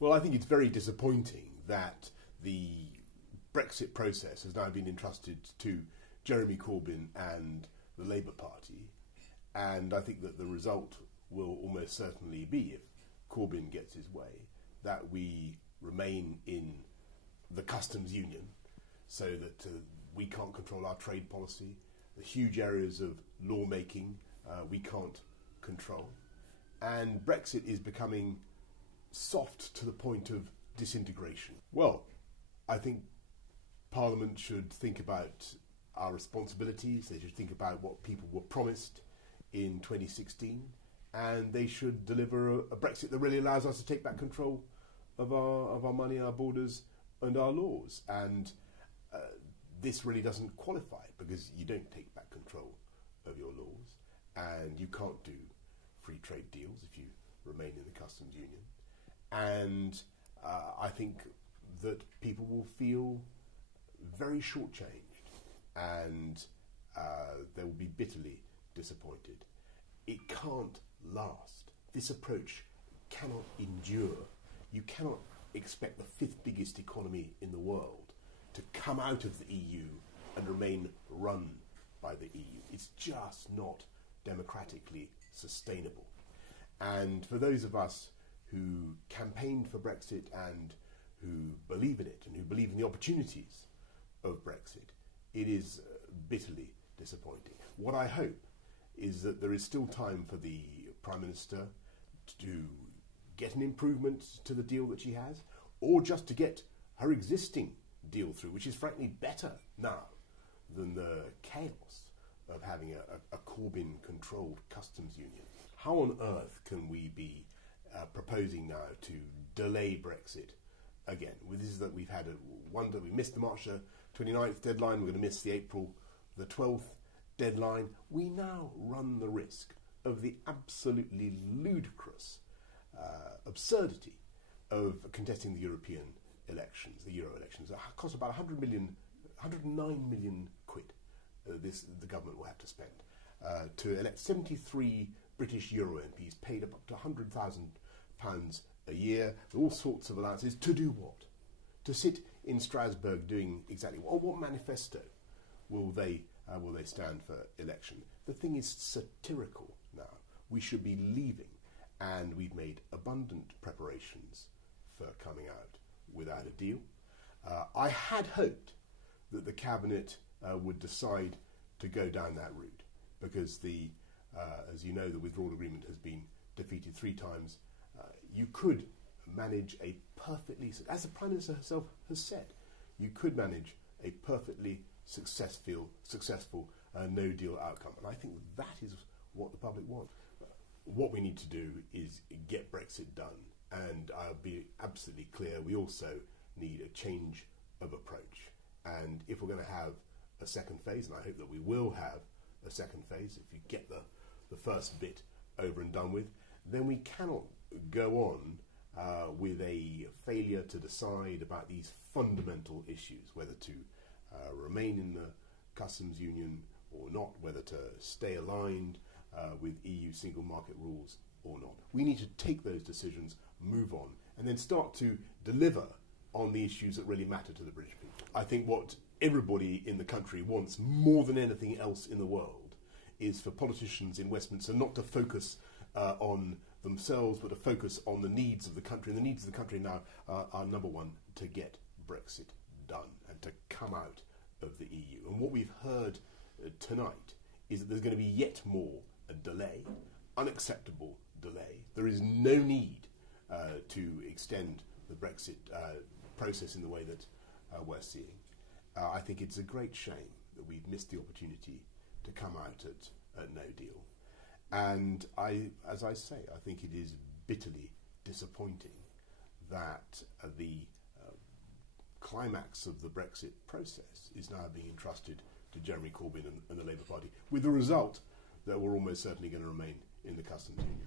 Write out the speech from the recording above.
Well, I think it's very disappointing that the Brexit process has now been entrusted to Jeremy Corbyn and the Labour Party, and I think that the result will almost certainly be, if Corbyn gets his way, that we remain in the customs union, so that we can't control our trade policy. The huge areas of lawmaking we can't control, and Brexit is becoming soft to the point of disintegration. Well, I think Parliament should think about our responsibilities. They should think about what people were promised in 2016, and they should deliver a Brexit that really allows us to take back control of our money, our borders, and our laws. And this really doesn't qualify, because you don't take back control of your laws, and you can't do free trade deals if you remain in the customs union. And I think that people will feel very shortchanged, and they will be bitterly disappointed. It can't last. This approach cannot endure. You cannot expect the fifth biggest economy in the world to come out of the EU and remain run by the EU. It's just not democratically sustainable. And for those of us who campaigned for Brexit and who believe in it and who believe in the opportunities of Brexit, it is bitterly disappointing. What I hope is that there is still time for the Prime Minister to get an improvement to the deal that she has, or just to get her existing deal through, which is frankly better now than the chaos of having a Corbyn-controlled customs union. How on earth can we be proposing now to delay Brexit again? With this is that we've had we missed the March 29th deadline, we're going to miss the April the 12th deadline. We now run the risk of the absolutely ludicrous absurdity of contesting the European elections, the Euro elections. It costs about 109 million quid the government will have to spend to elect 73 British Euro MPs, paid up to £100,000 a year, with all sorts of allowances. To do what? To sit in Strasbourg doing exactly what? What manifesto will they stand for election? The thing is satirical now. We should be leaving, and we've made abundant preparations for coming out without a deal. I had hoped that the Cabinet would decide to go down that route, because as you know, the withdrawal agreement has been defeated 3 times. You could manage a perfectly, as the Prime Minister herself has said, you could manage a perfectly successful no-deal outcome. And I think that is what the public want. What we need to do is get Brexit done. And I'll be absolutely clear, we also need a change of approach. And if we're going to have a second phase, and I hope that we will have a second phase, if you get the first bit over and done with, then we cannot go on with a failure to decide about these fundamental issues, whether to remain in the customs union or not, whether to stay aligned with EU single market rules or not. We need to take those decisions, move on, and then start to deliver on the issues that really matter to the British people. I think what everybody in the country wants more than anything else in the world is for politicians in Westminster not to focus on themselves, but to focus on the needs of the country. And the needs of the country now are number one, to get Brexit done and to come out of the EU. And what we've heard tonight is that there's going to be yet more a delay, unacceptable delay. There is no need to extend the Brexit process in the way that we're seeing. I think it's a great shame that we've missed the opportunity to come out at no deal. And as I say, I think it is bitterly disappointing that the climax of the Brexit process is now being entrusted to Jeremy Corbyn and the Labour Party, with the result that we're almost certainly going to remain in the customs union.